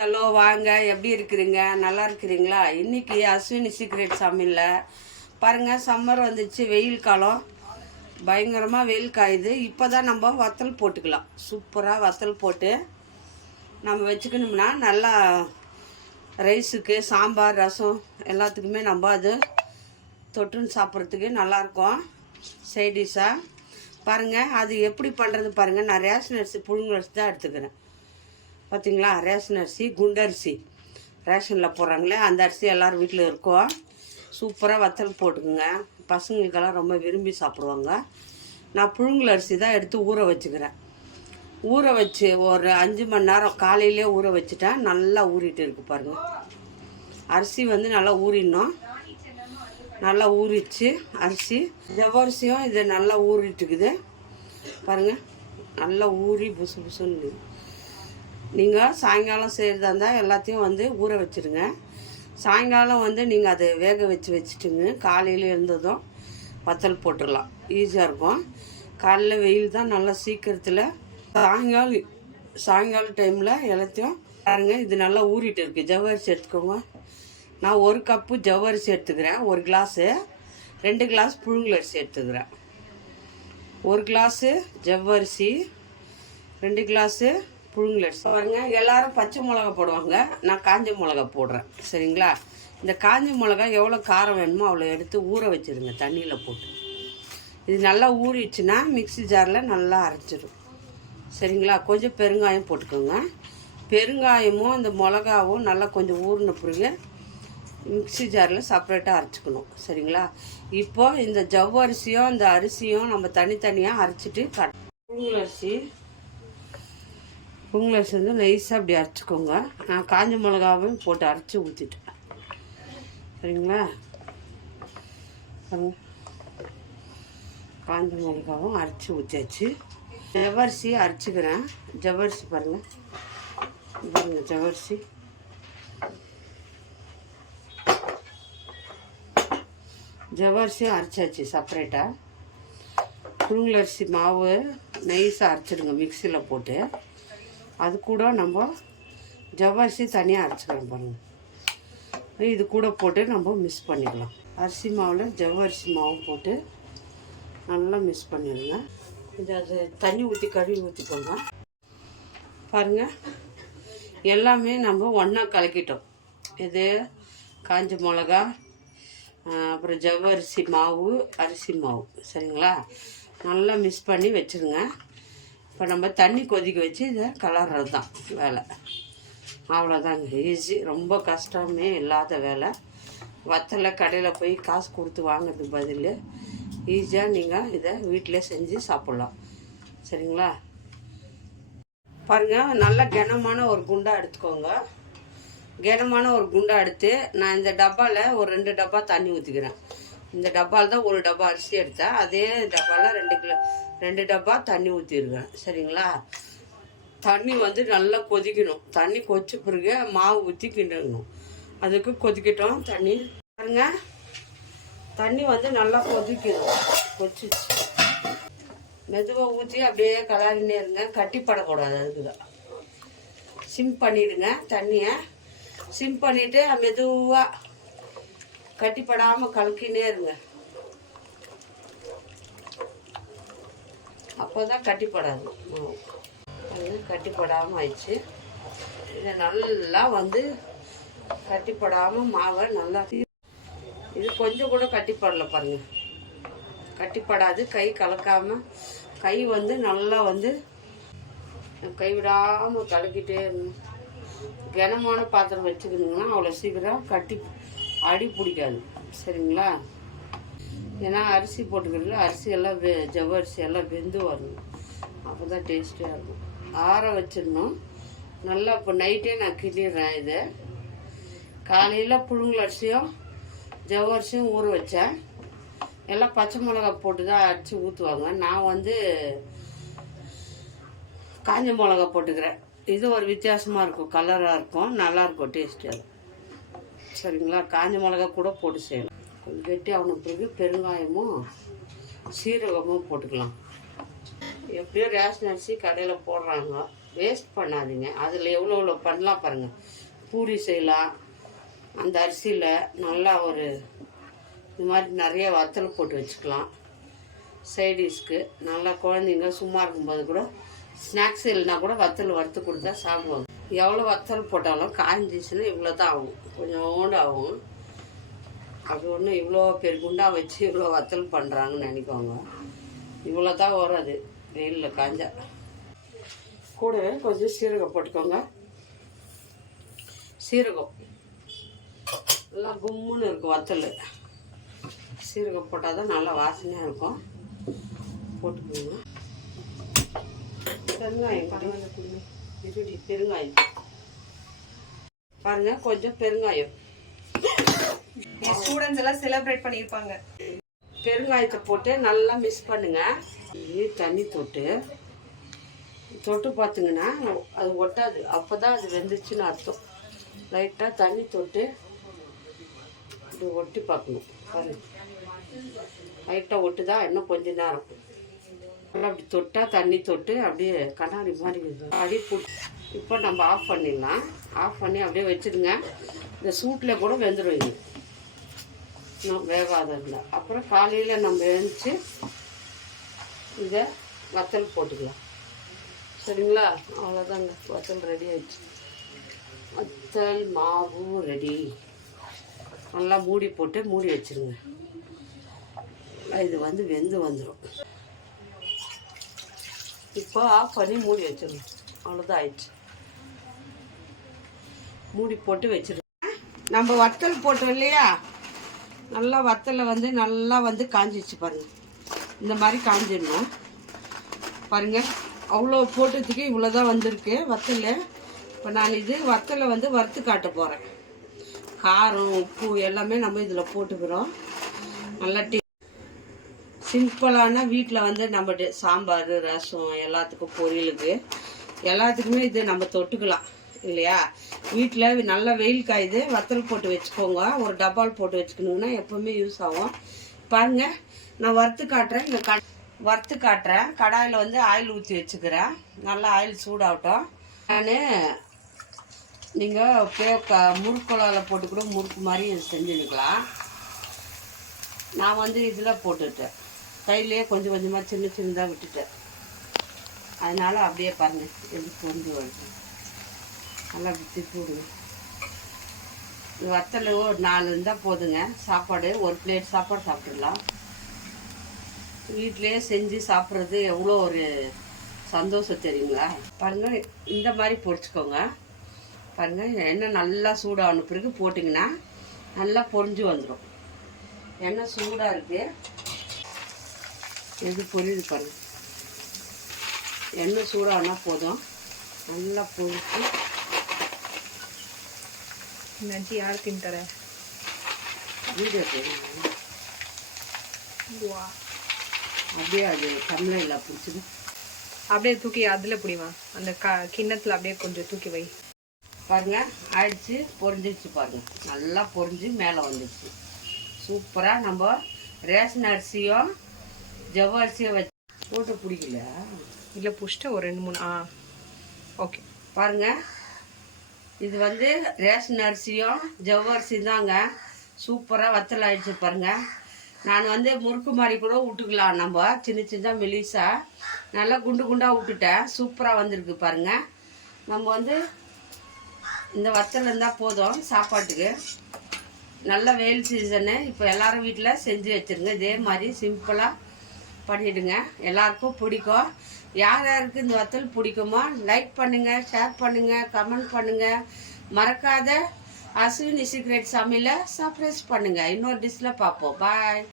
Hello வாங்க, எப்படி இருக்கிறீங்க? நல்லா இருக்கிறீங்களா? இன்னைக்கு அஸ்வினி சீக்ரெட் சமையலில் பாருங்கள், சம்மர் வந்துச்சு, வெயில் காலம், பயங்கரமாக வெயில் காயுது. இப்போ தான் நம்ம வத்தல் போட்டுக்கலாம். சூப்பராக வத்தல் போட்டு நம்ம வச்சுக்கணும்னா நல்லா ரைஸுக்கு, சாம்பார், ரசம் எல்லாத்துக்குமே நம்ம அது தொட்டுன்னு சாப்பிட்றதுக்கு நல்லாயிருக்கும் சைடிஷாக. பாருங்கள், அது எப்படி பண்ணுறது பாருங்கள். நான் ரேஷன் அரிசி, புழுங்கல் அரிசி தான் எடுத்துக்கிறேன். பார்த்திங்களா, ரேஷன் அரிசி, குண்டரிசி ரேஷனில் போடுறாங்களே அந்த அரிசி எல்லோரும் வீட்டில் இருக்கும். சூப்பராக வத்தல் போட்டுக்குங்க. பசங்களுக்கெல்லாம் ரொம்ப விரும்பி சாப்பிடுவாங்க. நான் புழுங்கல் அரிசி தான் எடுத்து ஊற வச்சுக்கிறேன். ஊற வச்சு ஒரு 5 மணி நேரம் காலையிலே ஊற வச்சுட்டேன். நல்லா ஊறிட்டு இருக்குது பாருங்கள். அரிசி வந்து நல்லா ஊறிடணும். நல்லா ஊறிச்சு அரிசி. ஜவ்வரிசியும் இது நல்லா ஊறிட்டுருக்குது பாருங்கள். நல்லா ஊறி புசு புசுன்னு. நீங்கள் சாயங்காலம் செய்கிறதா இருந்தால் எல்லாத்தையும் வந்து ஊற வச்சுருங்க. சாயங்காலம் வந்து நீங்கள் அதை வேக வச்சுட்டுங்க. காலையில் இருந்ததும் வத்தல் போட்டுடலாம், ஈஸியாக இருக்கும். காலையில் வெயில் தான் நல்லா சீக்கிரத்தில். சாயங்காலம் டைமில் எல்லாத்தையும் பாருங்கள். இது நல்லா ஊறிட்டு இருக்குது. ஜவ்வரிசி எடுத்துக்கோங்க. நான் 1 கப்பு ஜவ்வரிசி எடுத்துக்கிறேன். 1 கிளாஸு, 2 கிளாஸ் புழுங்கல் அரிசி எடுத்துக்கிறேன். 1 கிளாஸு ஜவ்வரிசி, 2 கிளாஸு புழுங்கல் அரிசி. பாருங்க, எல்லாரும் பச்சை மிளகா போடுவாங்க, நான் காஞ்ச மிளகா போடுறேன். சரிங்களா? இந்த காஞ்ச மிளகா எவ்வளோ காரம் வேணுமோ அவ்வளோ எடுத்து ஊற வச்சுருங்க தண்ணியில் போட்டு. இது நல்லா ஊறிடுச்சுன்னா மிக்ஸி ஜாரில் நல்லா அரைச்சிடும். சரிங்களா? கொஞ்சம் பெருங்காயம் போட்டுக்கோங்க. பெருங்காயமும் இந்த மிளகாவும் நல்லா கொஞ்சம் ஊறின பிறகு மிக்ஸி ஜாரில் செப்பரேட்டாக அரைச்சிக்கணும். சரிங்களா? இப்போது இந்த ஜவ்வரிசியும் இந்த அரிசியும் நம்ம தனித்தனியாக அரைச்சிட்டு புழுங்கல் அரிசி வந்து நைஸாக அப்படி அரைச்சிக்கோங்க. நான் காஞ்ச மிளகாவும் போட்டு அரைச்சி ஊற்றிட்டேன். சரிங்களா? காஞ்ச மிளகாவும் அரைச்சி ஊற்றியாச்சு. ஜவ்வரிசி அரைச்சிக்கிறேன். ஜவ்வரிசி பாருங்கள், ஜவ்வரிசி அரைச்சாச்சு செப்பரேட்டாக. புழுங்கல் அரிசி மாவு நைஸாக அரைச்சிடுங்க மிக்சியில் போட்டு. அது கூட நம்ம ஜவ்வரிசி தனியாக அரைச்சிக்கலாம் பாருங்கள். இது கூட போட்டு நம்ம மிக்ஸ் பண்ணிக்கலாம். அரிசி மாவில் ஜவ்வரிசி மாவு போட்டு நல்லா மிக்ஸ் பண்ணிடுங்க. இது அது தண்ணி ஊற்றி கழுவி ஊற்றிக்கோங்க. பாருங்கள், எல்லாமே நம்ம ஒன்றா கலக்கிட்டோம். இது காஞ்ச மிளகா, அப்புறம் ஜவ்வரிசி மாவு, அரிசி மாவு. சரிங்களா? நல்லா மிக்ஸ் பண்ணி வச்சுருங்க. இப்போ நம்ம தண்ணி கொதிக்க வச்சு இதை கலர்றது தான் வேலை. அவ்வளோதாங்க, ஈஸி. ரொம்ப கஷ்டமே இல்லாத வேலை. வத்தலை கடையில் போய் காசு கொடுத்து வாங்கிறதுக்கு பதில் ஈஸியாக நீங்கள் இதை வீட்டிலே செஞ்சு சாப்பிட்லாம். சரிங்களா? பாருங்கள், நல்ல கனமான ஒரு குண்டா எடுத்துக்கோங்க. கனமான ஒரு குண்டா எடுத்து நான் இந்த டப்பாவில் ஒரு 2 டப்பா தண்ணி ஊற்றிக்கிறேன். இந்த டப்பாவில் தான் 1 டப்பா அரிசி எடுத்தேன். அதே டப்பாவில் 2 டப்பா தண்ணி ஊற்றிருக்கேன். சரிங்களா? தண்ணி வந்து நல்லா கொதிக்கணும். தண்ணி கொதிச்ச பிறகு மாவு ஊற்றி கிண்டணும். அதுக்கு கொதிக்கட்டும் தண்ணி. பாருங்க, தண்ணி வந்து நல்லா கொதிக்கணும். கொதிச்சிச்சு. மெதுவாக ஊற்றி அப்படியே கலரினே இருங்க. கட்டிப்படக்கூடாது. அதுக்கு தான் சிம் பண்ணிவிடுங்க. தண்ணியை சிம் பண்ணிவிட்டு மெதுவாக கட்டிப்படாமல் கலக்கினே இருங்க. அப்போ தான் கட்டிப்படாது. கட்டிப்படாமல் ஆயிடுச்சு. இதை நல்லா வந்து கட்டிப்படாமல் மாவை நல்லா, இது கொஞ்சம் கூட கட்டிப்படலை பாருங்கள். கட்டிப்படாது. கை கலக்காமல், கை வந்து நல்லா வந்து கைவிடாமல் கலக்கிட்டே இருக்கணும். கனமான பாத்திரம் வச்சுக்கணுங்கன்னா அவ்வளோ சீக்கிரம் அடி பிடிக்காது. சரிங்களா? ஏன்னா அரிசி போட்டுக்கிறதுல அரிசி எல்லாம் ஜவ்வரிசி எல்லாம் வெந்து வரணும். அப்போ தான் டேஸ்ட்டாக இருக்கும். ஆற வச்சிடணும் நல்லா. இப்போ நைட்டே நான் கிண்டிடுறேன். இதை காலையில் புழுங்கல் அரிசியும் ஜவ்வரிசியும் ஊற வச்சேன். எல்லாம் பச்சை மிளகா போட்டு தான் அரைச்சி ஊற்றுவாங்க. நான் வந்து காஞ்ச மிளகா போட்டுக்கிறேன். இது ஒரு வித்தியாசமாக இருக்கும், கலராக இருக்கும், நல்லாயிருக்கும், டேஸ்ட்டாக. சரிங்களா? காஞ்ச மிளகா கூட போட்டு செய்யலாம். கொஞ்சம் கெட்டி ஆன பிறகு பெருங்காயமும் சீரகமும் போட்டுக்கலாம். எப்படியோ ரேஷன் அரிசி கடையில் போடுறாங்க. வேஸ்ட் பண்ணாதீங்க. அதில் எவ்வளோ பண்ணலாம் பாருங்கள். பூரி செய்யலாம். அந்த அரிசியில் நல்லா ஒரு இந்த மாதிரி நிறைய வத்தல் போட்டு வச்சுக்கலாம். சைடிஷ்க்கு நல்லா குழந்தைங்க சும்மா இருக்கும்போது கூட ஸ்நாக்ஸ் இல்லைனா கூட வத்தல் வறுத்து கொடுத்தா சாப்பிடுவாங்க. எவ்வளோ வத்தல் போட்டாலும் காய்ஞ்சிச்சுன்னா இவ்வளோ தான் ஆகும், கொஞ்சோண்டு ஆகும். அப்படி ஒன்று இவ்வளோ பெரிய குண்டா வச்சு இவ்வளோ வத்தல் பண்ணுறாங்கன்னு நினைக்குவாங்க. இவ்வளோ தான் வரும் அது வெயிலில் காஞ்சா. கூடவே கொஞ்சம் சீரகம் போட்டுக்கோங்க. சீரகம் எல்லாம் கும்முன்னு இருக்கும் வத்தல். சீரகம் போட்டால் தான் நல்லா வாசனையாக இருக்கும். போட்டுக்கோங்க. பெருங்காயம் பெருங்காயம் பாருங்க, கொஞ்சம் பெருங்காயம். ஸ்டூடெண்ட்ஸ் எல்லாம் செலிப்ரேட் பண்ணியிருப்பாங்க. பெருங்காயத்தை போட்டு நல்லா மிக்ஸ் பண்ணுங்க. தண்ணி தொட்டு பார்த்துங்கன்னா அது ஒட்டாது. அப்போ தான் அது வெந்துச்சுன்னு அர்த்தம். லைட்டாக தண்ணி தொட்டு இப்படி ஒட்டி பார்க்கணும். பாருங்க, லைட்டாக ஒட்டுதா, இன்னும் கொஞ்சம் நேரம் அப்படி தொட்டால் தண்ணி தொட்டு அப்படியே கண்ணாடி மாதிரி அடி போட்டு இப்போ நம்ம ஆஃப் பண்ணிடலாம். ஆஃப் பண்ணி அப்படியே வச்சுடுங்க. இந்த சூட்டில் கூட வெந்துடும். இது இன்னும் வேகாத இருந்தால் அப்புறம் காலையில் நம்ம எழுந்துச்சு இதை வத்தல் போட்டுக்கலாம். சரிங்களா? அவ்வளோதாங்க, வத்தல் ரெடி ஆயிடுச்சு. வத்தல் மாவு ரெடி. நல்லா மூடி போட்டு மூடி வச்சுருங்க. இது வந்து வெந்து வந்துடும். இப்போ ஆஃப் பண்ணி மூடி வச்சிடணும். அவ்வளோதான் ஆயிடுச்சு. மூடி போட்டு வச்சிருங்க. நம்ம வத்தல் போட்டோம் இல்லையா, நல்லா வத்தலை வந்து நல்லா வந்து காஞ்சிச்சு பாருங்கள். இந்த மாதிரி காஞ்சிடணும் பாருங்கள். அவ்வளோ போட்டதுக்கு இவ்வளோ தான் வந்திருக்கு வத்தல். இப்போ நான் இது வத்தலை வந்து வறுத்து காட்ட போகிறேன். காரம் உப்பு எல்லாமே நம்ம இதில் போட்டுக்கிறோம். நல்லா சிம்பிளான வீட்டில் வந்து நம்ம சாம்பார் ரசம் எல்லாத்துக்கும் பொரியலுக்கு எல்லாத்துக்குமே இது நம்ம தொட்டுக்கலாம் இல்லையா? வீட்டில் நல்லா வெயில் காயுது, வத்தல் போட்டு வச்சுக்கோங்க. ஒரு டப்பால் போட்டு வச்சுக்கணுங்கன்னா எப்போவுமே யூஸ் ஆகும். பாருங்கள், நான் வறுத்து காட்டுறேன். இந்த வறுத்து காட்டுறேன். கடாயில் வந்து ஆயில் ஊற்றி வச்சுக்கிறேன். நல்லா ஆயில் சூடாகட்டும். நான் நீங்கள் முறுக்குழாவில் போட்டு கூட முறுக்கு மாதிரி செஞ்சுக்கலாம். நான் வந்து இதில் போட்டுட்டேன். கையிலே கொஞ்சம் கொஞ்சமாக சின்ன சின்னதாக விட்டுட்டேன். அதனால் அப்படியே பாருங்கள் எப்படி பொறிஞ்சு வருது. நல்லா அப்படி திருப்பி விடுங்க. இந்த வத்தல் ஒரு 4 இருந்தால் போதுங்க. சாப்பாடு ஒரு பிளேட் சாப்பாடு சாப்பிட்றலாம். வீட்டிலே செஞ்சு சாப்பிட்றது எவ்வளோ ஒரு சந்தோஷம் தெரியுங்களா? பாருங்கள், இந்த மாதிரி பொரிச்சுக்கோங்க. பாருங்கள், எண்ணெய் நல்லா சூடான பிறகு போட்டிங்கன்னா நல்லா பொரிஞ்சு வந்துடும். எண்ணெய் சூடாக இருக்குது. எது பொரியுது பாருங்கள். எண்ணெய் சூடானா போதும். நல்லா பொரிச்சு நன்றி. யார் தின்னுற வீடியோ தெரியும். அப்படியே அது தமிழில் பிடிச்சிது. அப்படியே தூக்கி அதில் பிடிவா. அந்த கிண்ணத்தில் அப்படியே கொஞ்சம் தூக்கி வை. பாருங்கள், ஆயிடுச்சு, பொரிஞ்சிடுச்சு. பாருங்கள், நல்லா பொரிஞ்சு மேலே வந்துடுச்சு. சூப்பராக நம்ம ரேஷன் அரிசியும் ஜவ்வ அரிசியும் வச்சு போட்டு பிடிக்கல இல்லை, புஷ்ட்டு ஒரு 2-3. ஓகே. பாருங்கள், இது வந்து ரேஷன் அரிசியும் ஜவ்வ அரிசியும் தாங்க. சூப்பராக வத்தல் ஆயிடுச்சு பாருங்கள். நான் வந்து முறுக்கு மாதிரி கூட விட்டுக்கலாம். நம்ம சின்ன சின்ன மெலிசா நல்லா குண்டு குண்டாக விட்டுட்டேன். சூப்பராக வந்திருக்கு பாருங்கள். நம்ம வந்து இந்த வத்தல் இருந்தால் போதும் சாப்பாட்டுக்கு. நல்ல வெயில் சீசனு. இப்போ எல்லோரும் வீட்டில் செஞ்சு வச்சுருங்க. இதே மாதிரி சிம்பிளாக பண்ணிவிடுங்க. எல்லாருக்கும் பிடிக்கும். யார் யாருக்கு இந்த வத்தல் பிடிக்குமோ லைக் பண்ணுங்கள், ஷேர் பண்ணுங்கள், கமெண்ட் பண்ணுங்கள். மறக்காத அஸ்வினி சீக்ரெட் சமையலை சர்ப்ரைஸ் பண்ணுங்கள். இன்னொரு டிஷ்ஷில் பார்ப்போம். பாய்.